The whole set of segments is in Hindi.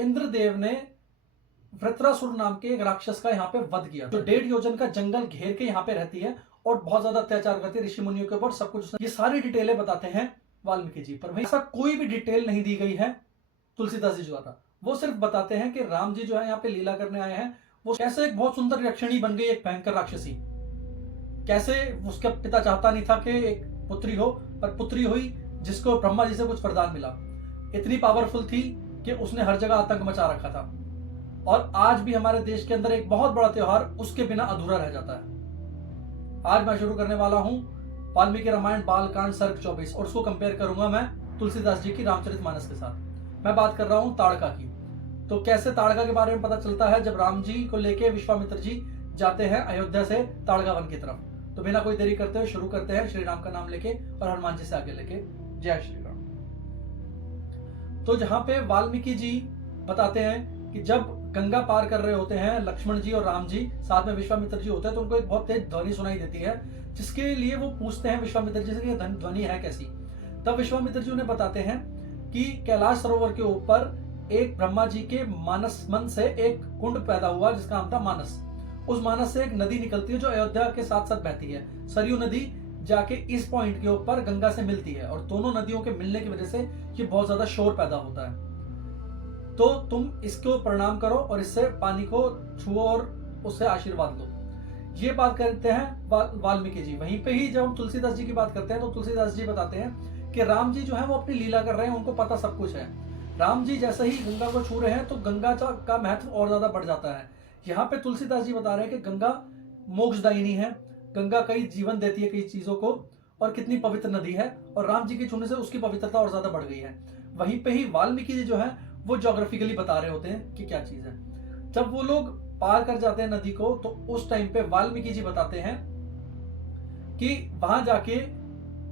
इंद्रदेव ने वृत्रासुर नाम के एक राक्षस का यहाँ पे वध किया, जो 1.5 योजन का जंगल घेर के यहाँ पे रहती है और बहुत ज्यादा अत्याचार करती है ऋषि मुनियों के ऊपर। सब कुछ ये सारी डिटेलें बताते हैं वाल्मीकि जी, पर वही ऐसा कोई भी डिटेल नहीं दी गई है तुलसीदास जी द्वारा। वो सिर्फ बताते हैं कि राम जी जो है यहाँ पे लीला करने आए हैं, वो कैसे एक बहुत सुंदर यक्षिणी बन गई, एक भयंकर राक्षसी। कैसे उसका पिता चाहता नहीं था कि एक पुत्री हो, पर पुत्री हुई जिसको ब्रह्मा जी से कुछ वरदान मिला। इतनी पावरफुल थी कि उसने हर जगह आतंक मचा रखा था। और आज भी हमारे देश के अंदर एक बहुत बड़ा त्योहार उसके बिना अधूरा रह जाता है। आज मैं शुरू करने वाला हूं वाल्मीकि रामायण बालकांड सर्ग 24 और उसको कंपेयर करूंगा मैं तुलसीदास जी की रामचरितमानस के साथ। मैं बात कर रहा हूं ताड़का की। तो कैसे ताड़का के बारे में पता चलता है, जब राम जी को लेके विश्वामित्र जी जाते हैं अयोध्या से ताड़का वन की तरफ। तो बिना कोई देरी करते हुए शुरू करते हैं श्री राम का नाम लेके और हनुमान जी से आगे लेके। जय श्री राम। तो जहां पे वाल्मीकि जी बताते हैं कि जब गंगा पार कर रहे होते हैं लक्ष्मण जी और राम जी, साथ में विश्वामित्र जी होते हैं, तो उनको एक बहुत तेज ध्वनि सुनाई देती है, जिसके लिए वो पूछते हैं विश्वामित्र जी से कि ध्वनि है कैसी। तब विश्वामित्र जी उन्हें बताते हैं कि कैलाश सरोवर के ऊपर एक ब्रह्मा जी के मानस मन से एक कुंड पैदा हुआ जिसका नाम था मानस। उस मानस से एक नदी निकलती है जो अयोध्या के साथ साथ बहती है। सरयू नदी जाके इस पॉइंट के ऊपर गंगा से मिलती है और दोनों नदियों के मिलने की वजह से ये बहुत ज्यादा शोर पैदा होता है। तो तुम इसको प्रणाम करो और इससे पानी को छुओ और उससे आशीर्वाद लो। ये बात करते हैं वाल्मीकि जी। वहीं पे ही जब हम तुलसीदास जी की बात करते हैं तो तुलसीदास जी बताते हैं कि राम जी जो है वो अपनी लीला कर रहे हैं, उनको पता सब कुछ है। राम जी जैसे ही गंगा को छू रहे हैं तो गंगा का महत्व और ज्यादा बढ़ जाता है। यहाँ पे तुलसीदास जी बता रहे हैं कि गंगा मोक्षदायिनी है, गंगा कई जीवन देती है कई चीजों को, और कितनी पवित्र नदी है, और राम जी के छूने से उसकी पवित्रता और ज्यादा बढ़ गई है। वहीं पे ही वाल्मीकि जी जो है वो ज्योग्राफिकली बता रहे होते हैं कि क्या चीज है। जब वो लोग पार कर जाते हैं नदी को तो उस टाइम पे वाल्मीकि जी बताते हैं कि वहां जाके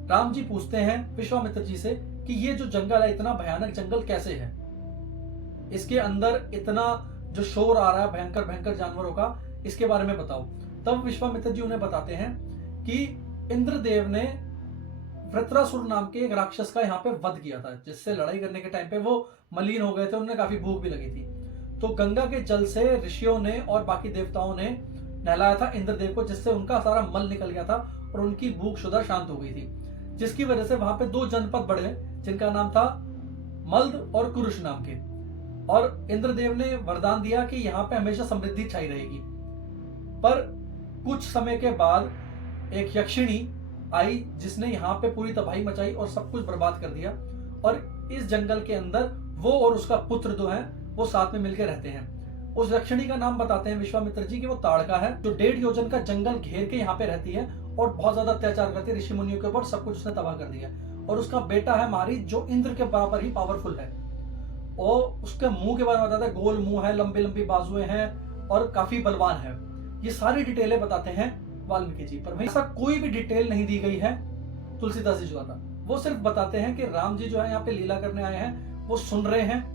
राम जी पूछते हैं विश्वामित्र जी से कि ये जो जंगल है, इतना भयानक जंगल कैसे है, इसके अंदर इतना जो शोर आ रहा है भयंकर भयंकर जानवरों का, इसके बारे में बताओ। तब विश्वामित्र जी उन्हें बताते हैं कि इंद्रदेव ने वृत्रासुर नाम के एक राक्षस का यहाँ पे वध किया था, जिससे लड़ाई करने के टाइम पे वो मलिन हो गए थे, उन्हें काफी भूख भी लगी थी। तो गंगा के जल से ऋषियों ने और बाकी देवताओं ने नहलाया था इंद्रदेव को, जिससे उनका सारा मल निकल गया था और उनकी भूख शुद्ध शांत हो गई थी। जिसकी वजह से वहां पे 2 जनपद बढ़े जिनका नाम था मल्द और कुरुष नाम के। और इंद्रदेव ने वरदान दिया कि यहाँ पे हमेशा समृद्धि छाई रहेगी। पर कुछ समय के बाद एक यक्षिणी आई जिसने यहाँ पे पूरी तबाही मचाई और सब कुछ बर्बाद कर दिया। और इस जंगल के अंदर वो और उसका पुत्र जो है वो साथ में मिलकर रहते हैं। उस यक्षिणी का नाम बताते हैं विश्वामित्र जी कि वो ताड़का है, जो 1.5 योजन का जंगल घेर के यहाँ पे रहती है और बहुत ज्यादा अत्याचार करती है ऋषि मुनियों के ऊपर। सब कुछ उसने तबाह कर दिया। और उसका बेटा है मारीच, जो इंद्र के बराबर ही पावरफुल है। और उसके मुंह के बारे में बताता है, गोल मुंह है, लंबी लंबी बाजुएं हैं और काफी बलवान है। ये सारी डिटेलें बताते हैं वाल्मीकि जी, पर वहीं ऐसा कोई भी डिटेल नहीं दी गई है तुलसीदास जी द्वारा। वो सिर्फ बताते हैं कि राम जी जो है यहाँ पे लीला करने आए हैं, वो सुन रहे हैं।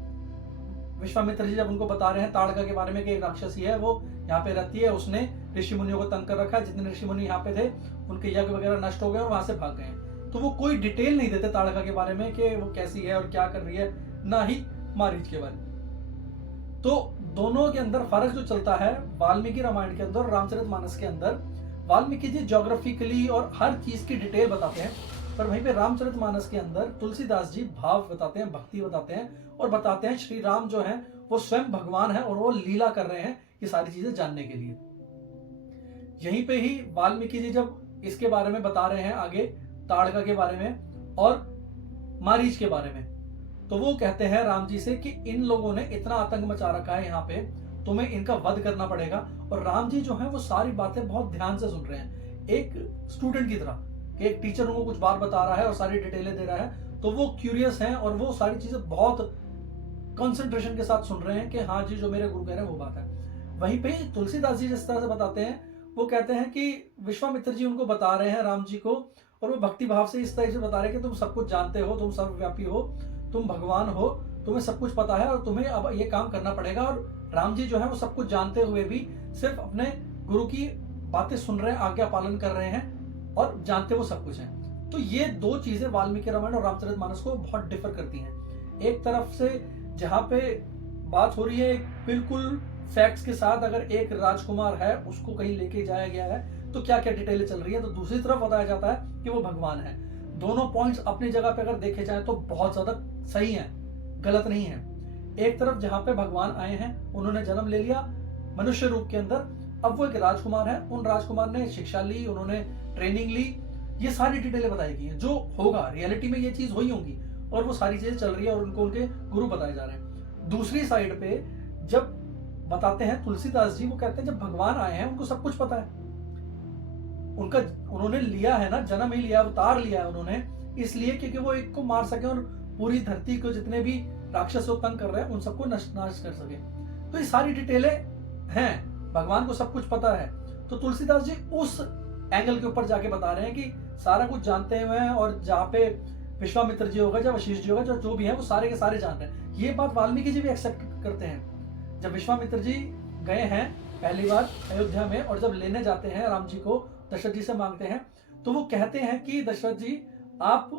विश्वामित्र जी जब उनको बता रहे हैं ताड़का के बारे में कि एक राक्षसी है, वो यहाँ पे रहती है, उसने ऋषि मुनियों को तंग कर रखा है, जितने ऋषि मुनि यहाँ पे थे उनके यज्ञ वगैरह नष्ट हो गए और वहां से भाग गए। तो वो कोई डिटेल नहीं देते ताड़का के बारे में कि वो कैसी है और क्या कर रही है, ना ही मारीच के बारे में। तो दोनों के अंदर फर्क जो चलता है वाल्मीकि रामायण के अंदर और रामचरितमानस के अंदर, वाल्मीकि जी ज्योग्राफिकली और हर चीज की डिटेल बताते हैं, पर वहीं पे रामचरितमानस के अंदर तुलसीदास जी भाव बताते हैं, भक्ति बताते हैं और बताते हैं श्री राम जो है वो स्वयं भगवान है और वो लीला कर रहे हैं ये सारी चीजें जानने के लिए। यहीं पे ही वाल्मीकि जी जब इसके बारे में बता रहे हैं आगे ताड़का के बारे में और मारीच के बारे में, तो वो कहते हैं राम जी से कि इन लोगों ने इतना आतंक मचा रखा है यहाँ पे, तुम्हें इनका वध करना पड़ेगा। और राम जी जो है वो सारी बातें बहुत ध्यान से सुन रहे हैं, एक स्टूडेंट की तरह कि एक टीचर उनको कुछ बार बता रहा है और सारी डिटेलें दे रहा है, तो वो क्यूरियस हैं और वो सारी चीजें बहुत कंसंट्रेशन के साथ सुन रहे हैं कि हाँ जी जो मेरे गुरु कह रहे हैं वो बात है। वहीं पे तुलसीदास जी जिस तरह से बताते हैं, वो कहते हैं कि विश्वामित्र जी उनको बता रहे हैं राम जी को, और वो भक्ति भाव से इस तरह से बता रहे हैं कि तुम सब कुछ जानते हो, तुम सर्वव्यापी हो, तुम भगवान हो, तुम्हें सब कुछ पता है और तुम्हें अब ये काम करना पड़ेगा। और राम जी जो है वो सब कुछ जानते हुए भी सिर्फ अपने गुरु की बातें सुन रहे हैं, आज्ञा पालन कर रहे हैं और जानते वो सब कुछ है। तो ये 2 चीजें वाल्मीकि रामायण और रामचरितमानस को बहुत डिफर करती हैं। एक तरफ से जहां पे बात हो रही है एक बिल्कुल फैक्ट्स के साथ, अगर एक राजकुमार है उसको कहीं लेके जाया गया है तो क्या क्या डिटेलें चल रही है, तो दूसरी तरफ बताया जाता है कि वो भगवान है। दोनों पॉइंट्स अपनी जगह पे अगर देखे जाए तो बहुत ज्यादा सही है, गलत नहीं है। एक तरफ जहां पे भगवान आए हैं, उन्होंने जन्म ले लिया मनुष्य रूप के अंदर, अब वो एक राजकुमार है, उन राजकुमार ने शिक्षा ली, उन्होंने ट्रेनिंग ली, ये सारी डिटेलें बताई गई हैं जो होगा रियलिटी में, ये चीज हुई होंगी और वो सारी चीजें चल रही है और उनको उनके गुरु बताए जा रहे हैं। दूसरी साइड पे जब बताते हैं तुलसीदास जी, वो कहते हैं जब भगवान आए हैं उनको सब कुछ पता है, उनका उन्होंने लिया है ना, जन्म ही लिया, अवतार लिया है उन्होंने, इसलिए क्योंकि वो एक को मार सके और पूरी धरती को जितने भी राक्षस को तंग कर रहे हैं उन सबको नाश कर सके। तो ये सारी डिटेलें हैं, भगवान को सब कुछ पता है। तो तुलसीदास जी उस एंगल के ऊपर जाके बता रहे हैं कि सारा कुछ जानते हुए हैं, और जहाँ पे विश्वामित्र जी होगा, जब वशिष्ठ जी होगा, जो भी है वो सारे के सारे जान रहे हैं। ये बात वाल्मीकि जी भी एक्सेप्ट करते हैं। जब विश्वामित्र जी गए हैं पहली बार अयोध्या में, और जब लेने जाते हैं राम जी को, दशरथ जी से मांगते हैं, तो वो कहते हैं कि दशरथ जी आप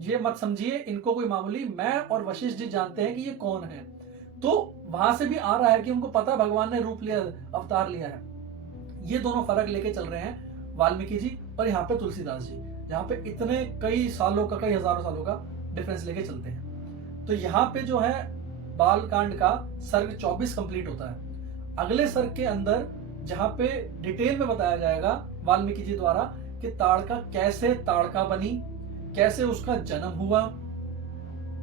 ये मत समझिए इनको कोई मामूली, मैं और वशिष्ठ जी जानते हैं कि ये कौन है। तो वहां से भी आ रहा है कि उनको पता भगवान ने रूप लिया, अवतार लिया है। ये दोनों फर्क लेके चल रहे हैं वाल्मीकि जी और यहाँ पे तुलसीदास जी, यहाँ पे इतने कई सालों का, कई हजारों सालों का डिफरेंस लेके चलते हैं। तो यहाँ पे जो है बाल कांड का सर्ग 24 कंप्लीट होता है। अगले सर्ग के अंदर जहां पे डिटेल में बताया जाएगा वाल्मीकि जी द्वारा कि ताड़का कैसे ताड़का बनी, कैसे उसका जन्म हुआ,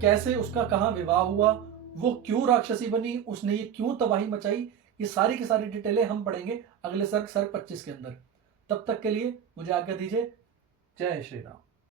कैसे उसका कहां विवाह हुआ, वो क्यों राक्षसी बनी, उसने ये क्यों तबाही मचाई, ये सारी की सारी डिटेलें हम पढ़ेंगे अगले सर्ग 25 के अंदर। तब तक के लिए मुझे आज्ञा दीजिए। जय श्री राम।